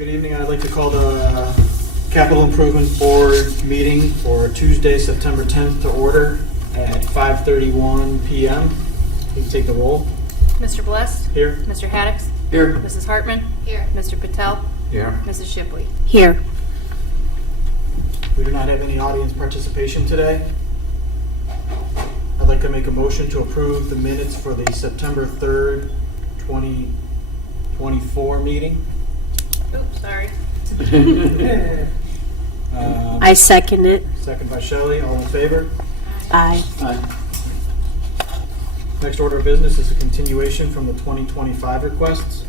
Good evening. I'd like to call the Capital Improvement Board meeting for Tuesday, September 10th to order at 5:31 p.m. You can take the roll. Mr. Bless? Here. Mr. Haddix? Here. Mrs. Hartman? Here. Mr. Patel? Here. Mrs. Shipley? Here. We do not have any audience participation today. I'd like to make a motion to approve the minutes for the September 3rd, 2024 meeting. Oops, sorry. I second it. Second by Shelley. All in favor? Aye. Next order of business is a continuation from the 2025 requests.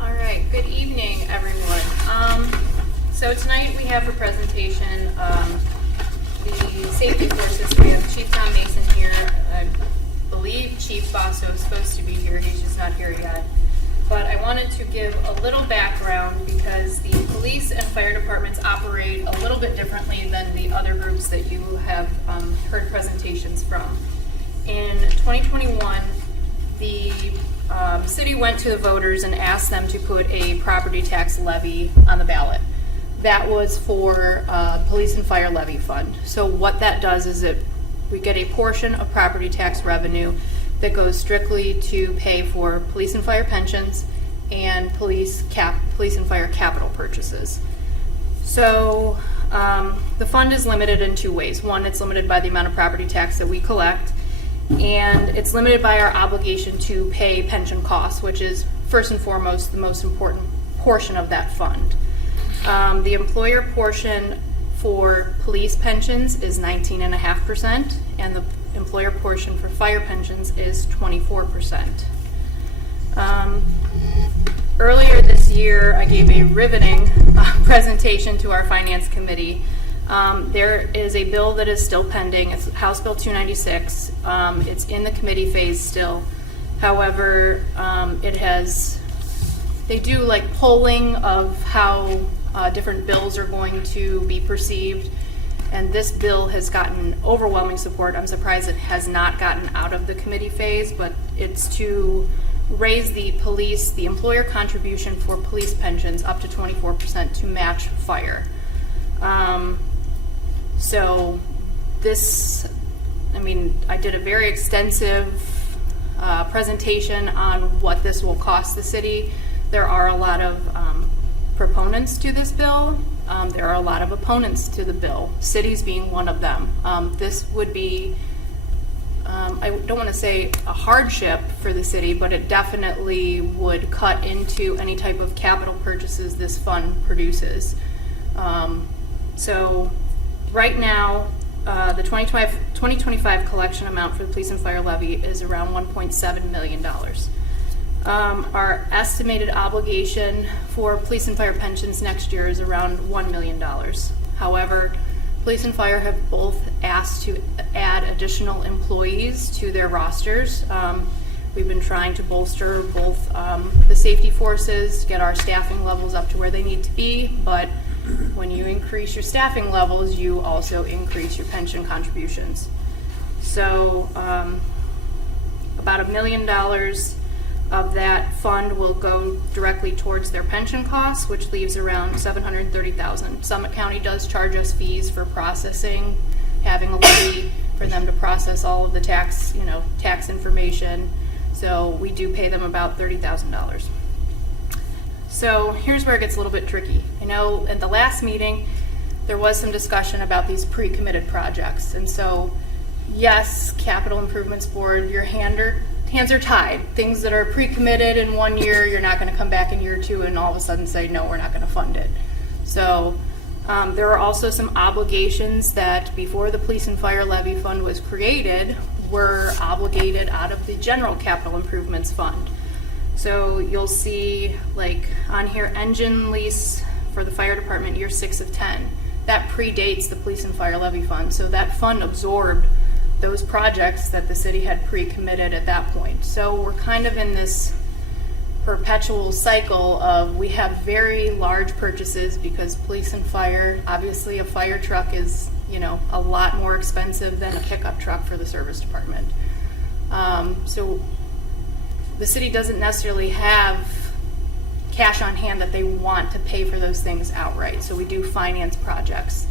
All right, good evening, everyone. So tonight we have for presentation the safety forces. We have Chief Tom Mason here. I believe Chief Basso is supposed to be here. He's just not here yet. But I wanted to give a little background because the police and fire departments operate a little bit differently than the other groups that you have heard presentations from. In 2021, the city went to the voters and asked them to put a property tax levy on the ballot. That was for police and fire levy fund. So what that does is we get a portion of property tax revenue that goes strictly to pay for police and fire pensions and police and fire capital purchases. So the fund is limited in two ways. One, it's limited by the amount of property tax that we collect, and it's limited by our obligation to pay pension costs, which is first and foremost the most important portion of that fund. The employer portion for police pensions is 19.5%, and the employer portion for fire pensions is 24%. Earlier this year, I gave a riveting presentation to our finance committee. There is a bill that is still pending. It's House Bill 296. It's in the committee phase still. However, they do like polling of how different bills are going to be perceived. And this bill has gotten overwhelming support. I'm surprised it has not gotten out of the committee phase, but it's to raise the employer contribution for police pensions up to 24% to match fire. So this, I did a very extensive presentation on what this will cost the city. There are a lot of proponents to this bill. There are a lot of opponents to the bill, cities being one of them. This would be, I don't want to say a hardship for the city, but it definitely would cut into any type of capital purchases this fund produces. So right now, the 2025 collection amount for the police and fire levy is around $1.7 million. Our estimated obligation for police and fire pensions next year is around $1 million. However, police and fire have both asked to add additional employees to their rosters. We've been trying to bolster both the safety forces, get our staffing levels up to where they need to be, but when you increase your staffing levels, you also increase your pension contributions. So about $1 million of that fund will go directly towards their pension costs, which leaves around $730,000. Summit County does charge us fees for processing, having a levy for them to process all of the tax information. So we do pay them about $30,000. So here's where it gets a little bit tricky. I know at the last meeting, there was some discussion about these pre-committed projects. And so, yes, Capital Improvements Board, your hands are tied. Things that are pre-committed in 1 year, you're not going to come back in year two and all of a sudden say, no, we're not going to fund it. So there are also some obligations that before the police and fire levy fund was created were obligated out of the general capital improvements fund. So you'll see like on here, engine lease for the fire department year 6 of 10. That predates the police and fire levy fund. So that fund absorbed those projects that the city had pre-committed at that point. So we're kind of in this perpetual cycle of we have very large purchases because police and fire, obviously a fire truck is, a lot more expensive than a pickup truck for the service department. So the city doesn't necessarily have cash on hand that they want to pay for those things outright. So we do finance projects.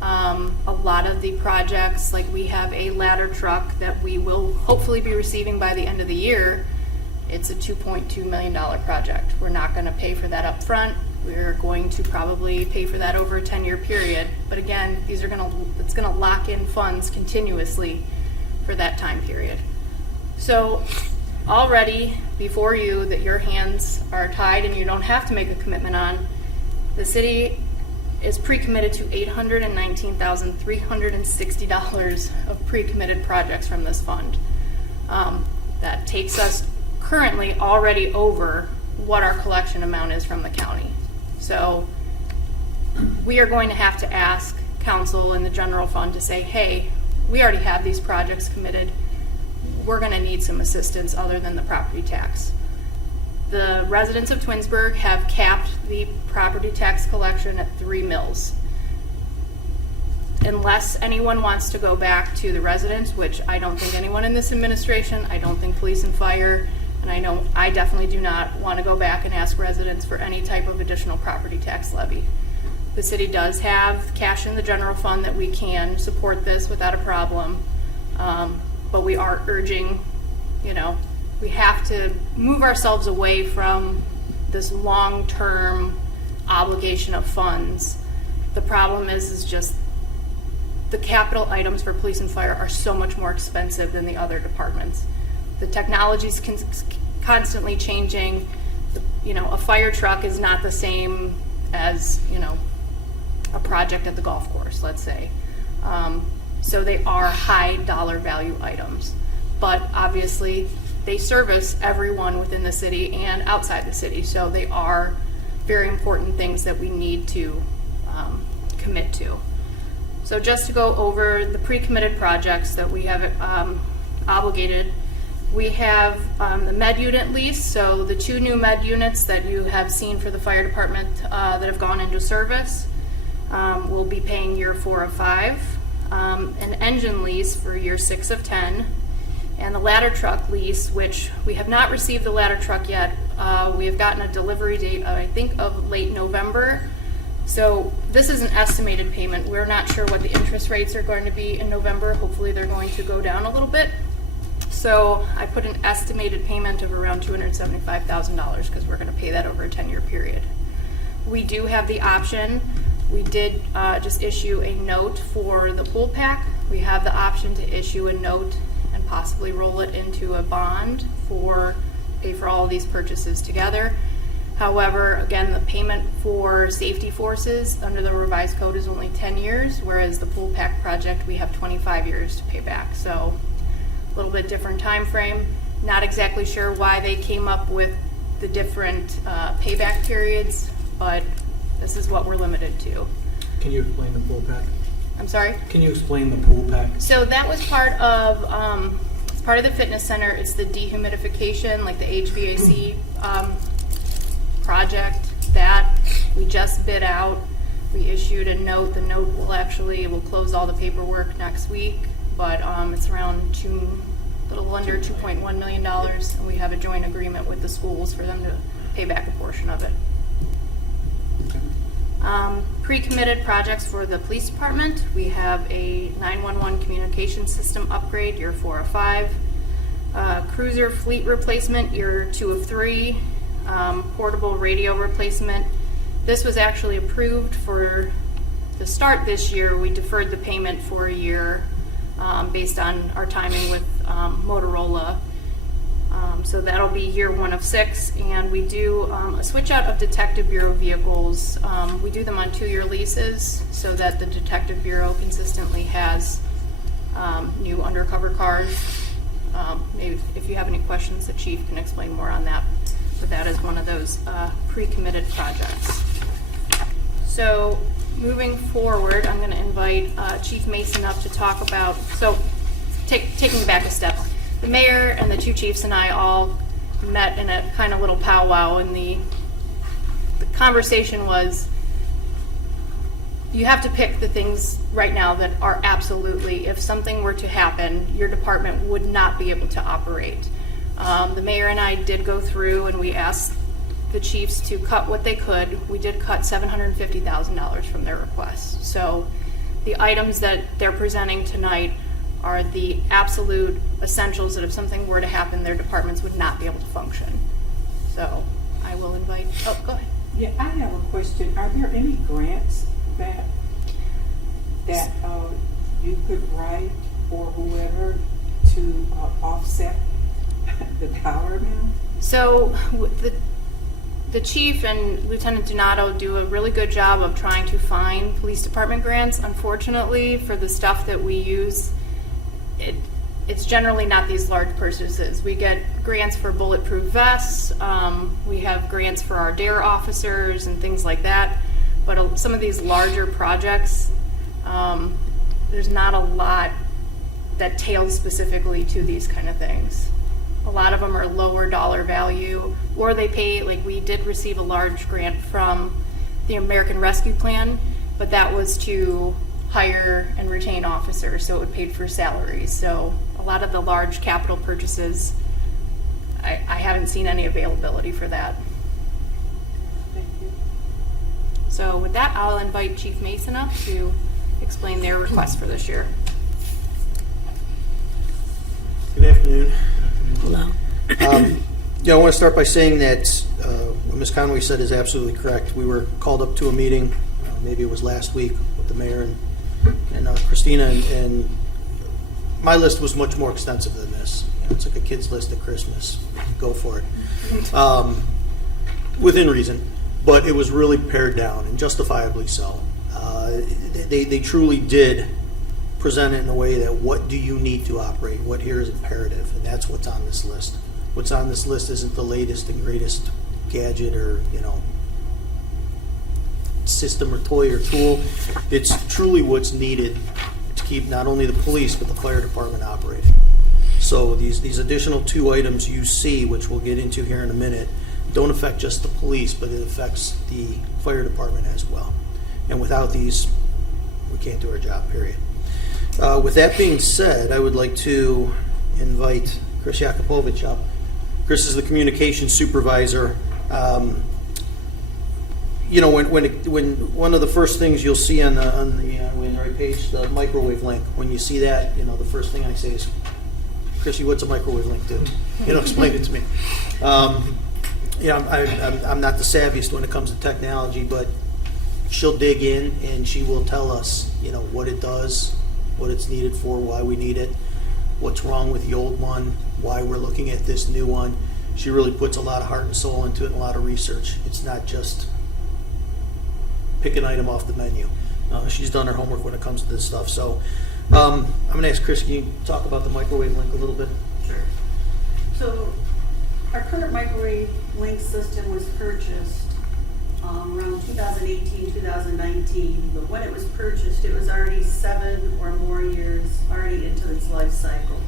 A lot of the projects, like we have a ladder truck that we will hopefully be receiving by the end of the year. It's a $2.2 million project. We're not going to pay for that up front. We're going to probably pay for that over a 10-year period. But again, it's going to lock in funds continuously for that time period. So already before you, that your hands are tied and you don't have to make a commitment on, the city is pre-committed to $819,360 of pre-committed projects from this fund. That takes us currently already over what our collection amount is from the county. So we are going to have to ask council and the general fund to say, hey, we already have these projects committed. We're going to need some assistance other than the property tax. The residents of Twinsburg have capped the property tax collection at 3 mills. Unless anyone wants to go back to the residents, which I don't think anyone in this administration, I don't think police and fire, and I know I definitely do not want to go back and ask residents for any type of additional property tax levy. The city does have cash in the general fund that we can support this without a problem, but we are urging, we have to move ourselves away from this long-term obligation of funds. The problem is just the capital items for police and fire are so much more expensive than the other departments. The technology's constantly changing. A fire truck is not the same as, a project at the golf course, let's say. So they are high dollar value items. But obviously, they service everyone within the city and outside the city. So they are very important things that we need to commit to. So just to go over the pre-committed projects that we have obligated, we have the med unit lease. So the 2 new med units that you have seen for the fire department that have gone into service, we'll be paying year 4 of 5. An engine lease for year 6 of 10. And the ladder truck lease, which we have not received the ladder truck yet. We have gotten a delivery date, I think, of late November. So this is an estimated payment. We're not sure what the interest rates are going to be in November. Hopefully they're going to go down a little bit. So I put an estimated payment of around $275,000 because we're going to pay that over a 10-year period. We do have the option. We did just issue a note for the pool pack. We have the option to issue a note and possibly roll it into a bond pay for all of these purchases together. However, again, the payment for safety forces under the revised code is only 10 years, whereas the pool pack project we have 25 years to pay back. So a little bit different time frame. Not exactly sure why they came up with the different payback periods, but this is what we're limited to. Can you explain the pool pack? I'm sorry? Can you explain the pool pack? So that was part of the fitness center. It's the dehumidification, like the HVAC project that we just bid out. We issued a note. The note will close all the paperwork next week, but it's around little under $2.1 million, and we have a joint agreement with the schools for them to pay back a portion of it. Pre-committed projects for the police department. We have a 911 communication system upgrade, year 4 of 5. Cruiser fleet replacement, year 2 of 3. Portable radio replacement. This was actually approved for the start this year. We deferred the payment for a year based on our timing with Motorola. So that'll be year 1 of 6, and we do a switch out of Detective Bureau vehicles. We do them on 2-year leases so that the Detective Bureau consistently has new undercover cars. Maybe if you have any questions, the chief can explain more on that, but that is one of those pre-committed projects. So moving forward, I'm going to invite Chief Mason up to talk about, taking back a step. The mayor and the 2 chiefs and I all met in a kind of little powwow, and the conversation was, you have to pick the things right now that are absolutely, if something were to happen, your department would not be able to operate. The mayor and I did go through and we asked the chiefs to cut what they could. We did cut $750,000 from their request. So the items that they're presenting tonight are the absolute essentials that if something were to happen, their departments would not be able to function. So I will invite, oh, go ahead. Yeah, I have a question. Are there any grants that you could write or whoever to offset the dollar amount? So the chief and Lieutenant Donato do a really good job of trying to find police department grants. Unfortunately, for the stuff that we use, it's generally not these large purchases. We get grants for bulletproof vests. We have grants for our DARE officers and things like that. But some of these larger projects, there's not a lot that tails specifically to these kind of things. A lot of them are lower dollar value, or they pay, like we did receive a large grant from the American Rescue Plan, but that was to hire and retain officers, so it would pay for salaries. So a lot of the large capital purchases, I haven't seen any availability for that. Thank you. So with that, I'll invite Chief Mason up to explain their request for this year. Good afternoon. Hello. I want to start by saying that what Ms. Conway said is absolutely correct. We were called up to a meeting, maybe it was last week, with the mayor and Christina, and my list was much more extensive than this. It's like a kid's list at Christmas. Go for it. Within reason, but it was really pared down, and justifiably so. They truly did present it in a way that what do you need to operate, what here is imperative, and that's what's on this list. What's on this list isn't the latest and greatest gadget or system or toy or tool. It's truly what's needed to keep not only the police but the fire department operating. So these additional 2 items you see, which we'll get into here in a minute, don't affect just the police, but it affects the fire department as well. And without these, we can't do our job, period. With that being said, I would like to invite Chris Yakupovich up. Chris is the communications supervisor. When one of the first things you'll see on the right page, the microwave link. When you see that, the first thing I say is, Chrissy, what's a microwave link do? Explain it to me. I'm not the savviest when it comes to technology, but she'll dig in and she will tell us, what it does, what it's needed for, why we need it, what's wrong with the old one, why we're looking at this new one. She really puts a lot of heart and soul into it and a lot of research. It's not just pick an item off the menu. She's done her homework when it comes to this stuff. So I'm going to ask Chris, can you talk about the microwave link a little bit? Sure. So our current microwave link system was purchased around 2018, 2019, but when it was purchased, it was already 7 or more years already into its life cycle.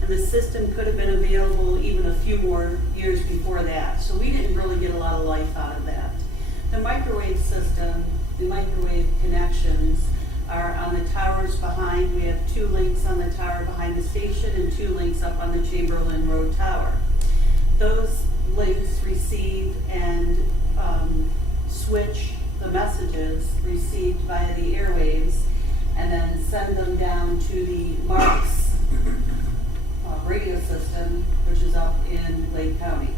And the system could have been available even a few more years before that, so we didn't really get a lot of life out of that. The microwave system, the microwave connections are on the towers behind. We have 2 links on the tower behind the station and 2 links up on the Chamberlain Road Tower. Those links receive and switch the messages received via the airwaves and then send them down to the Marks radio system, which is up in Lake County.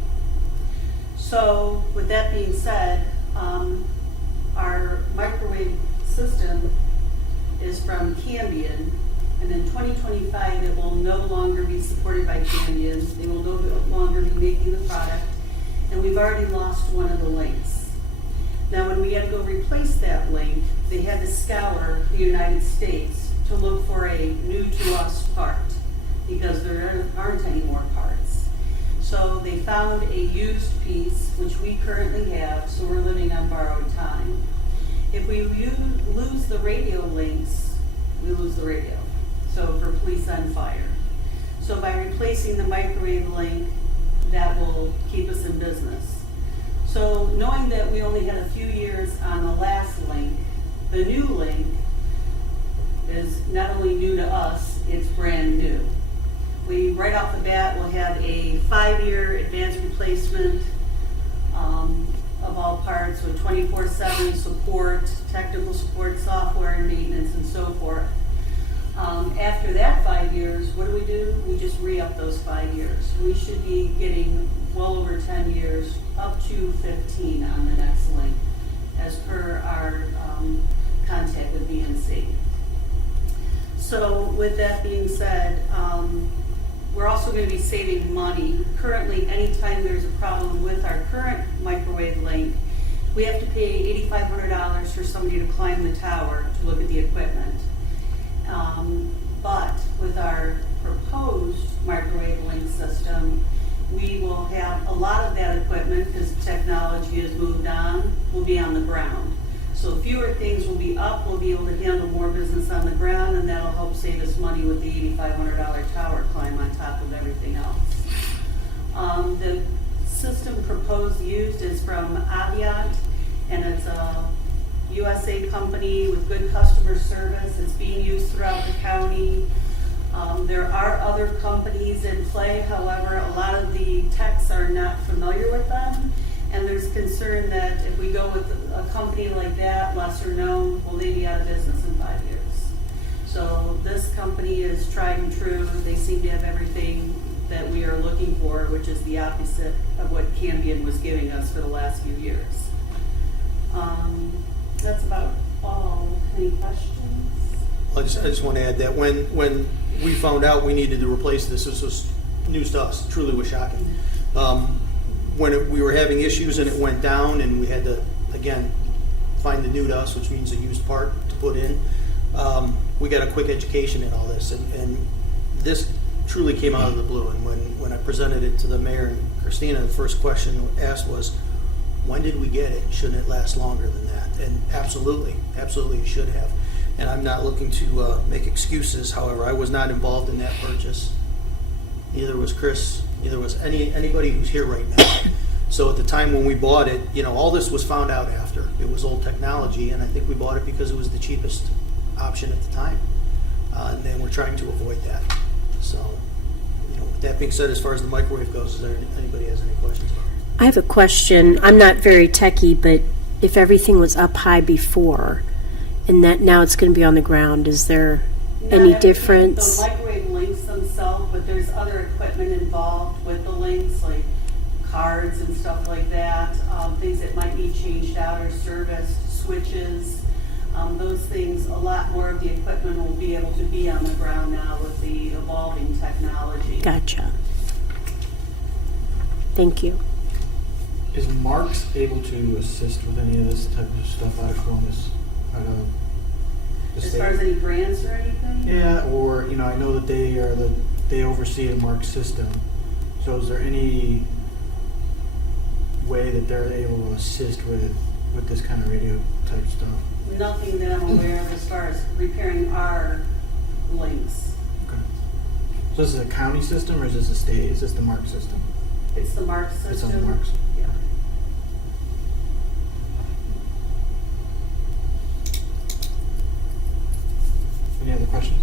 So with that being said, our microwave system is from Cambian, and in 2025 it will no longer be supported by Cambian. They will no longer be making the product, and we've already lost one of the links. Now when we had to go replace that link, they had to scour the United States to look for a new to us part, because there aren't any more parts. So they found a used piece, which we currently have, so we're living on borrowed time. If we lose the radio links, we lose the radio. So for police on fire. So by replacing the microwave link, that will keep us in business. So knowing that we only had a few years on the last link, the new link is not only new to us, it's brand new. We, right off the bat, will have a 5-year advanced replacement 24/7 support, technical support, software and maintenance and so forth. After that 5 years, what do? We just re-up those 5 years. We should be getting well over 10 years, up to 15 on the next link, as per our contact with BNC. So with that being said, we're also going to be saving money. Currently, anytime there's a problem with our current microwave link, we have to pay $8,500 for somebody to climb the tower to look at the equipment. But with our proposed microwave link system, we will have a lot of that equipment, because technology has moved on, will be on the ground. So fewer things will be up, we'll be able to handle more business on the ground, and that'll help save us money with the $8,500 tower climb on top of everything else. The system proposed used is from Aviat, and it's a USA company with good customer service. It's being used throughout the county. There are other companies in play, however, a lot of the techs are not familiar with them, and there's concern that if we go with a company like that, lesser known, will they be out of business in 5 years? So this company is tried and true. They seem to have everything that we are looking for, which is the opposite of what Cambian was giving us for the last few years. That's about all. Any questions? I just want to add that when we found out we needed to replace this was news to us. Truly was shocking. When we were having issues and it went down, and we had to again find the new to us, which means a used part to put in. We got a quick education in all this, and this truly came out of the blue. And when I presented it to the mayor and Christina, the first question asked was, when did we get it? Shouldn't it last longer than that? And absolutely it should have. And I'm not looking to make excuses. However, I was not involved in that purchase. Neither was Chris. Neither was anybody who's here right now. So at the time when we bought it, all this was found out after. It was old technology, and I think we bought it because it was the cheapest option at the time. And then we're trying to avoid that. So, with that being said, as far as the microwave goes, is there anybody has any questions? I have a question. I'm not very techie, but if everything was up high before and that now it's going to be on the ground, is there any difference? The microwave links themselves, but there's other equipment involved with the links, like cards and stuff like that, things that might be changed out or serviced, switches, those things. A lot more of the equipment will be able to be on the ground now with the evolving technology. Gotcha. Thank you. Is Marks able to assist with any of this type of stuff out of Columbus? Out of the As state? far as any grants or anything? Yeah, or, I know that they oversee the Marks system. So is there any way that they're able to assist with this kind of radio type stuff? Nothing that I'm aware of as far as repairing our links. Okay. So this is a county system, or is this a state? Is this the Marks system? It's the Mark system. It's on the Marks. Yeah. Any other questions?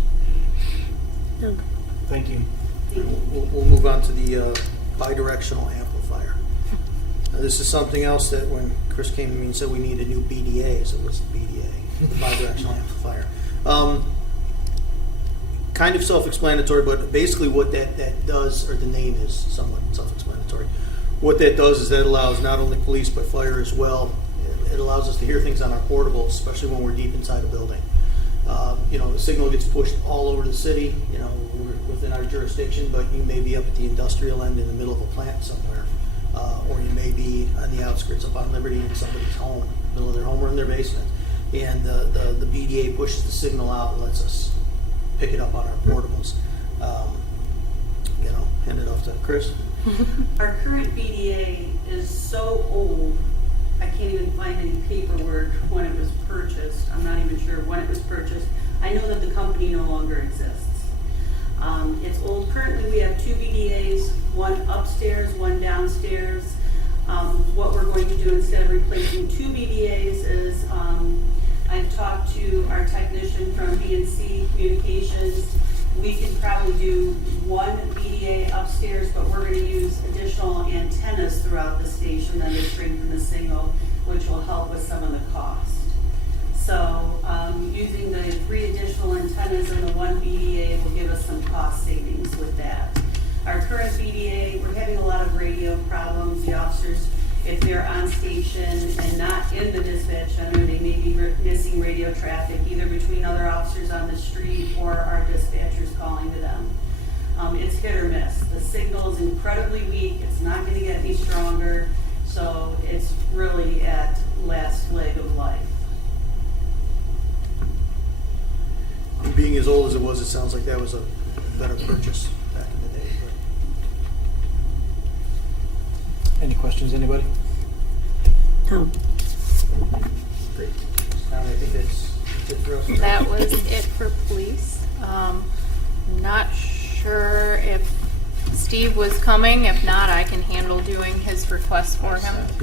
No. Thank you. We'll move on to the bidirectional amplifier. This is something else that when Chris came to me and said we need a new BDA, so what's the BDA? The bidirectional amplifier. Kind of self-explanatory, but basically what that does, or the name is somewhat self-explanatory. What that does is that allows not only police but fire as well. It allows us to hear things on our portables, especially when we're deep inside a building. The signal gets pushed all over the city. We're within our jurisdiction, but you may be up at the industrial end in the middle of a plant somewhere, or you may be on the outskirts up on Liberty in somebody's home, middle of their home or in their basement, and the BDA pushes the signal out and lets us pick it up on our portables. Hand it off to Chris. Our current BDA is so old, I can't even find any paperwork when it was purchased. I'm not even sure when it was purchased. I know that the company no longer exists. It's old. Currently, we have 2 BDAs, one upstairs, one downstairs. What we're going to do instead of replacing 2 BDAs is I've talked to our technician from BNC Communications. We could probably do 1 BDA upstairs, but we're going to use additional antennas throughout the station that is strengthen the signal, which will help with some of the one BDA will give us some cost savings with that. Our current BDA, we're having a lot of radio problems. The officers, if they're on station and not in the dispatch center, they may be missing radio traffic, either between other officers on the street or our dispatchers calling to them. It's hit or miss. The signal is incredibly weak. It's not going to get any stronger. So it's really at last leg of life. Being as old as it was, it sounds like that was a better purchase back in the day. Any questions, anybody? No. But great. I think that's it for us. That was it for police. Not sure if Steve was coming. If not, I can handle doing his request for him. Thank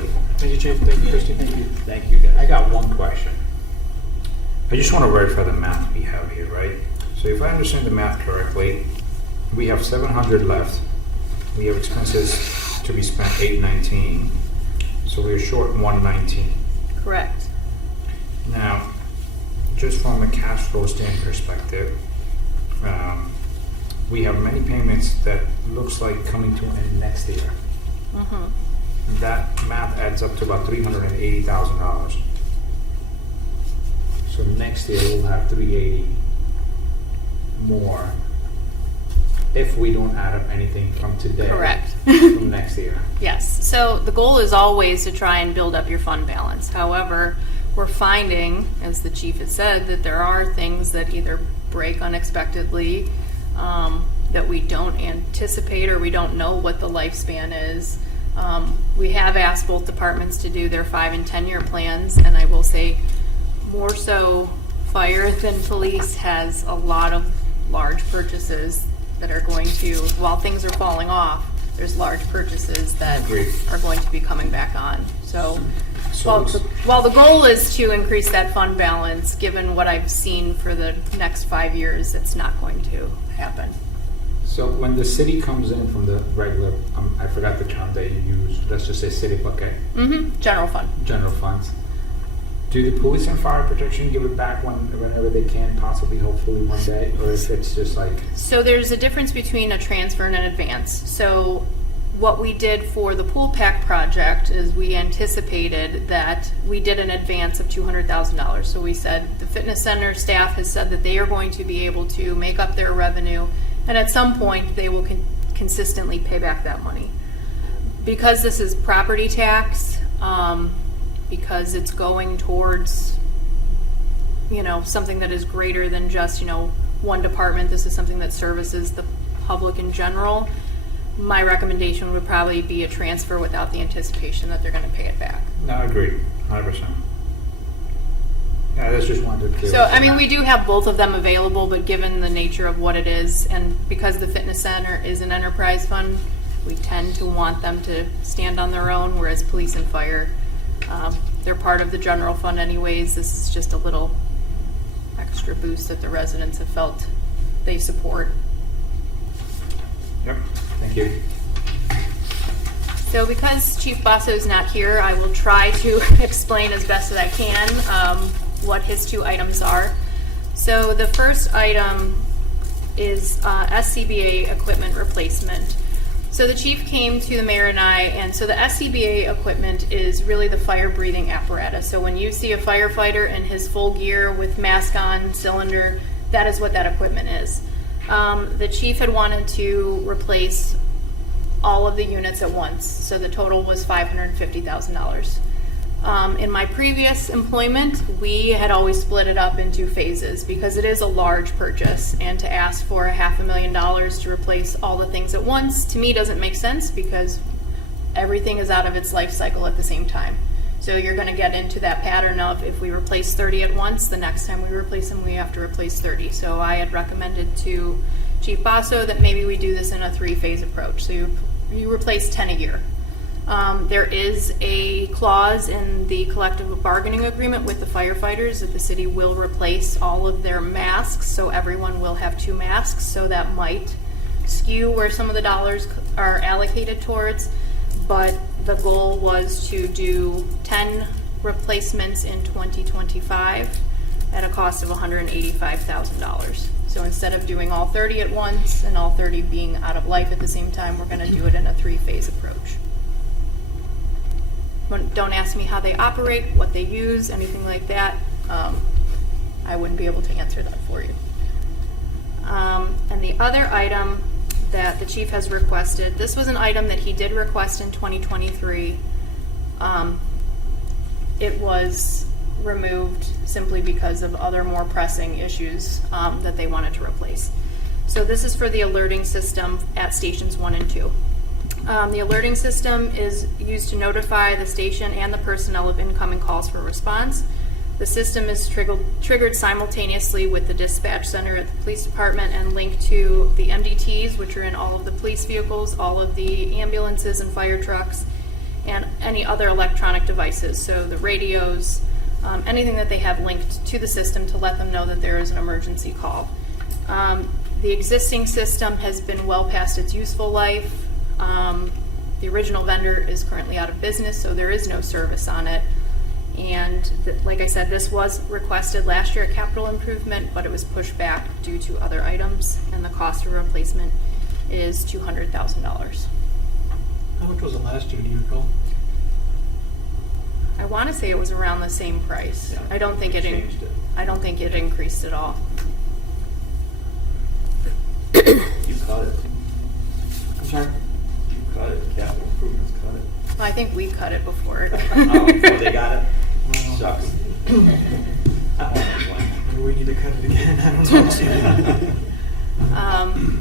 you. Thank you, Chief. Thank you, Christie. Thank you. Thank you, guys. I got one question. I just want to verify the math we have here, right? So if I understand the math correctly, we have 700 left. We have expenses to be spent 819. So we're short 119. Correct. Now, just from a cash flow stand perspective, we have many payments that looks like coming to an end next year. Mm-hmm. That math adds up to about $380,000. So next year we'll have 380 more if we don't add up anything from today. Correct. From next year. Yes. So the goal is always to try and build up your fund balance. However, we're finding, as the chief has said, that there are things that either break unexpectedly, that we don't anticipate or we don't know what the lifespan is. We have asked both departments to do their 5 and 10 year plans, and I will say more so fire than police has a lot of large purchases that are going to, while things are falling off, there's large purchases that Agreed. are going to be coming back on. So So while the goal is to increase that fund balance, given what I've seen for the next 5 years, it's not going to happen. So when the city comes in from the regular, I forgot the term they use, let's just say city bucket, Mm-hmm. General fund. general funds, do the police and fire protection give it back whenever they can, possibly, hopefully one day, or if it's just like, So there's a difference between a transfer and an advance. So what we did for the pool pack project is we anticipated that we did an advance of $200,000. So we said the fitness center staff has said that they are going to be able to make up their revenue, and at some point they will consistently pay back that money. Because this is property tax, because it's going towards, something that is greater than just, one department. This is something that services the public in general. My recommendation would probably be a transfer without the anticipation that they're going to pay it back. no, agreed, 100%. Yeah, that's just wanted to. So, we do have both of them available, but given the nature of what it is, and because the fitness center is an enterprise fund, we tend to want them to stand on their own, whereas police and fire, they're part of the general fund anyways. This is just a little extra boost that the residents have felt they support. Yep, thank you. So because Chief Basso is not here, I will try to explain as best as I can what his 2 items are. So the first item is SCBA equipment replacement. So the chief came to the mayor and I, and so the SCBA equipment is really the fire breathing apparatus. So when you see a firefighter in his full gear with mask on, cylinder, that is what that equipment is. The chief had wanted to replace all of the units at once, so the total was $550,000. In my previous employment, we had always split it up into phases because it is a large purchase, and to ask for $500,000 to replace all the things at once, to me doesn't make sense because everything is out of its life cycle at the same time. So you're going to get into that pattern of if we replace 30 at once, the next time we replace them, we have to replace 30. So I had recommended to Chief Basso that maybe we do this in a 3-phase approach. So you replace 10 a year. There is a clause in the collective bargaining agreement with the firefighters that the city will replace all of their masks, so everyone will have 2 masks, so that might skew where some of the dollars are allocated towards, but the goal was to do 10 replacements in 2025, at a cost of $185,000. So instead of doing all 30 at once and all 30 being out of life at the same time, we're going to do it in a 3-phase approach. Don't ask me how they operate, what they use, anything like that. I wouldn't be able to answer that for you. And the other item that the chief has requested, this was an item that he did request in 2023. It was removed simply because of other more pressing issues that they wanted to replace. So this is for the alerting system at stations 1 and 2. The alerting system is used to notify the station and the personnel of incoming calls for response. The system is triggered simultaneously with the dispatch center at the police department and linked to the MDTs, which are in all of the police vehicles, all of the ambulances and fire trucks, and any other electronic devices, so the radios, anything that they have linked to the system to let them know that there is an emergency call. The existing system has been well past its useful life. The original vendor is currently out of business, so there is no service on it. And like I said, this was requested last year at capital improvement, but it was pushed back due to other items, and the cost of replacement is $200,000. How much was it last year, do you recall? I want to say it was around the same price. Yeah, I don't think it I don't think it increased at all. You cut it. I'm sorry? You cut it. Capital improvements cut it. Well, I think we cut it before. Oh, before they got it? Well, Sucks. I don't know. maybe we need to cut it again, I don't know.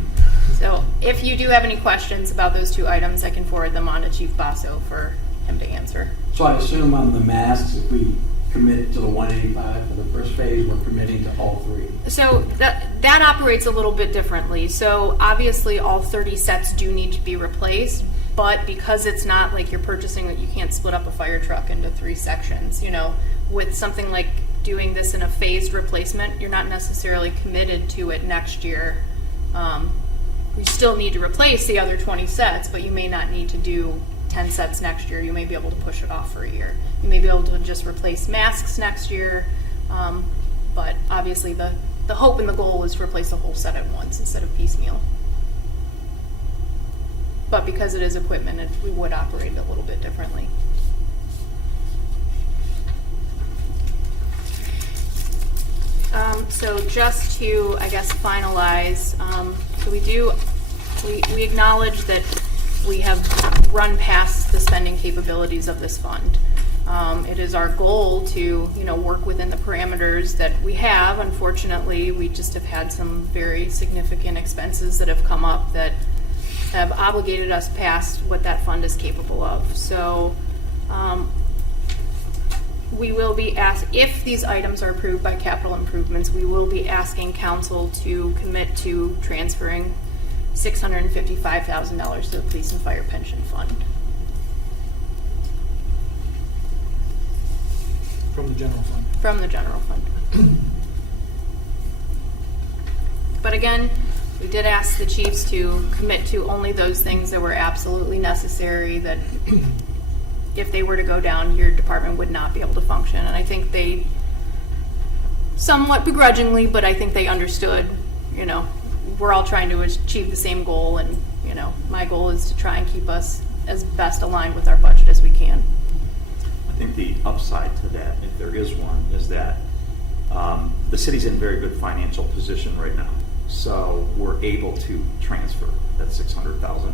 So if you do have any questions about those two items, I can forward them on to Chief Basso for him to answer. So I assume on the masks, if we commit to the 185 for the first phase, we're committing to all 3. So that operates a little bit differently. So obviously all 30 sets do need to be replaced, but because it's not like you're purchasing that, you can't split up a fire truck into 3 sections. You know, with something like doing this in a phased replacement, you're not necessarily committed to it next year. You still need to replace the other 20 sets, but you may not need to do 10 sets next year. You may be able to push it off for a year. You may be able to just replace masks next year, but obviously the hope and the goal is to replace the whole set at once instead of piecemeal. But because it is equipment, we would operate it a little bit differently. So just to, I guess, finalize, so we acknowledge that we have run past the spending capabilities of this fund. It is our goal to, work within the parameters that we have. Unfortunately, we just have had some very significant expenses that have come up that have obligated us past what that fund is capable of. So we will be asked, if these items are approved by capital improvements, we will be asking council to commit to transferring $655,000 to the police and fire pension fund. From the general fund. From the general fund. But again, we did ask the chiefs to commit to only those things that were absolutely necessary, that if they were to go down, your department would not be able to function. And I think they, somewhat begrudgingly, but I think they understood, we're all trying to achieve the same goal, and, my goal is to try and keep us as best aligned with our budget as we can. I think the upside to that, if there is one, is that the city's in very good financial position right now. So we're able to transfer that $600,000,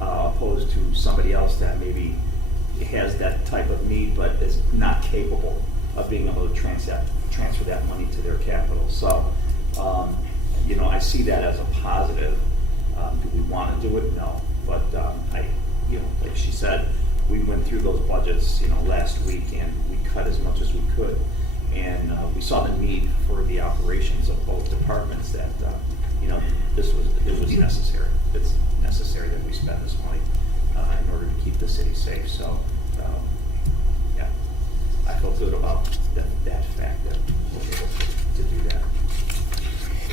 opposed to somebody else that maybe has that type of need but is not capable of being able to transfer that money to their capital. So, I see that as a positive. Do we want to do it? No. But like she said, we went through those budgets, last week, and we cut as much as we could. And we saw the need for the operations of both departments that, it was necessary. It's necessary that we spend this money in order to keep the city safe. So, I feel good about that fact that we're able to do that.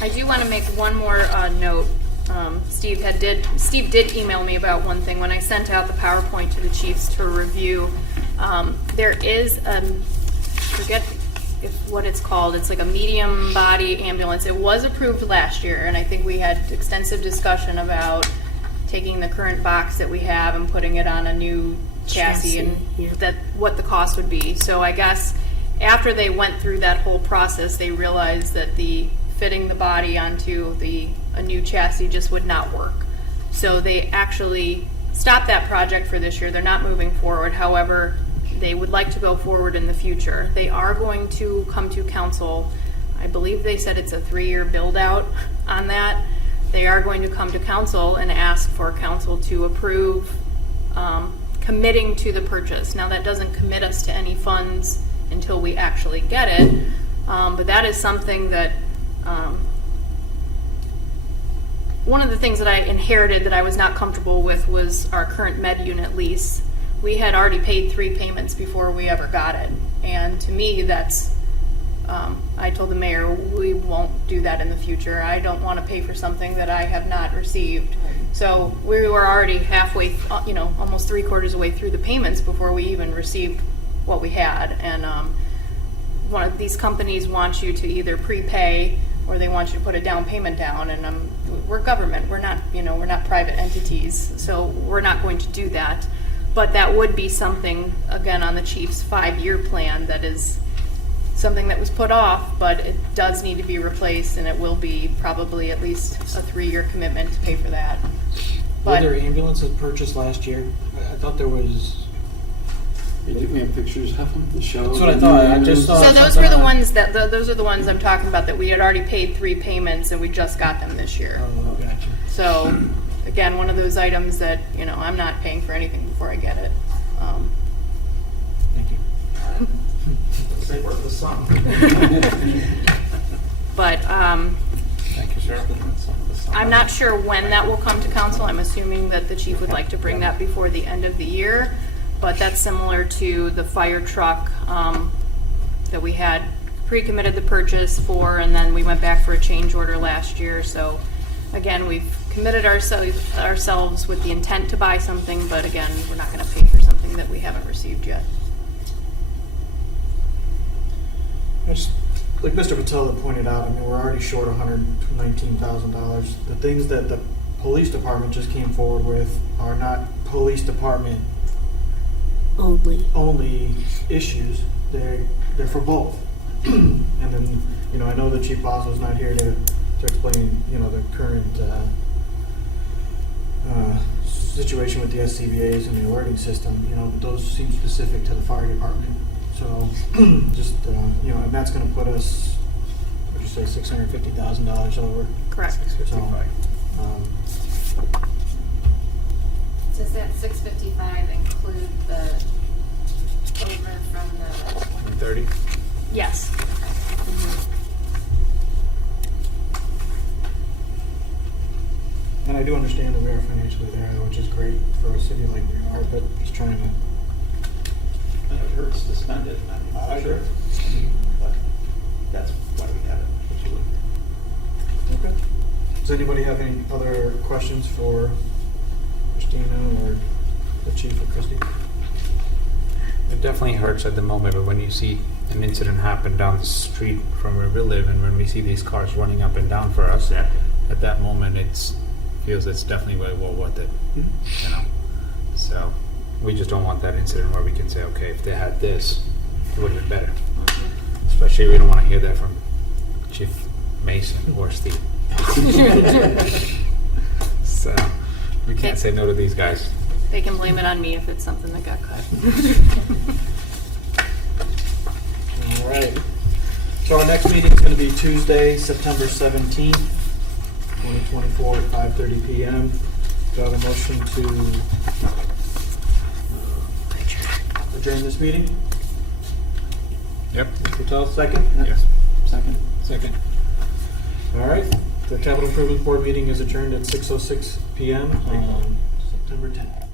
I do want to make one more note. Steve did email me about one thing. When I sent out the PowerPoint to the chiefs to review, there is what it's called. It's like a medium body ambulance. It was approved last year, and I think we had extensive discussion about taking the current box that we have and putting it on a new chassis and Yeah. that what the cost would be. So I guess after they went through that whole process, they realized that the fitting the body onto a new chassis just would not work. So they actually stopped that project for this year. They're not moving forward. However, they would like to go forward in the future. They are going to come to council. I believe they said it's a 3-year build out on that. They are going to come to council and ask for council to approve committing to the purchase. Now, that doesn't commit us to any funds until we actually get it, but that is something that one of the things that I inherited that I was not comfortable with was our current med unit lease. We had already paid 3 payments before we ever got it, and to me that's I told the mayor we won't do that in the future. I don't want to pay for something that I have not received. So we were already halfway, almost 3/4 of the way through the payments before we even received what we had. And one of these companies wants you to either prepay or they want you to put a down payment down. And we're government. We're not, we're not private entities. So we're not going to do that. But that would be something, again, on the chief's 5-year plan that is something that was put off, but it does need to be replaced, and it will be probably at least a 3-year commitment to pay for that. Were there ambulances purchased last year? I thought there was. We have pictures of them to show. That's what I thought. I just saw. So those were the ones those are the ones I'm talking about that we had already paid 3 payments and we just got them this year. Oh, gotcha. So again, one of those items that, I'm not paying for anything before I get it. Thank you. Say worth the sum. But Thank you, sir. I'm not sure when that will come to council. I'm assuming that the chief would like to bring that before the end of the year. But that's similar to the fire truck that we had pre-committed the purchase for, and then we went back for a change order last year. So again, we've committed ourselves with the intent to buy something, but again, we're not going to pay for something that we haven't received yet. Like Mr. Patel had pointed out, we're already short $119,000. The things that the police department just came forward with are not police department only issues. They're for both. And then, I know that Chief Boswell's not here to explain, the current situation with the SCBA's and the alerting system. But those seem specific to the fire department. So, just, and that's going to put us, what did you say, $650,000 over. Correct. Does that 655 include the over from the? 30. Yes. And I do understand that we are financially there, which is great for a city like we are, but just trying to. And it hurts to spend it, I'm sure. But that's why we have it. Okay. Does anybody have any other questions for Christina or the chief or Christie? It definitely hurts at the moment, but when you see an incident happen down the street from where we live, and when we see these cars running up and down for us, Exactly. at that moment feels it's definitely well worth it. So we just don't want that incident where we can say, okay, if they had this, it would have been better. Especially we don't want to hear that from Chief Mason or Steve. So we can't say no to these guys. They can blame it on me if it's something that got cut. All right. So our next meeting is going to be Tuesday, September 17th, 2024 at 5:30 p.m. Do I have a motion to adjourn this meeting? Yep. Mr. Patel, second? Yes. Second. All right. The Capital Improvement Board meeting is adjourned at 6:06 p.m. on September 10th.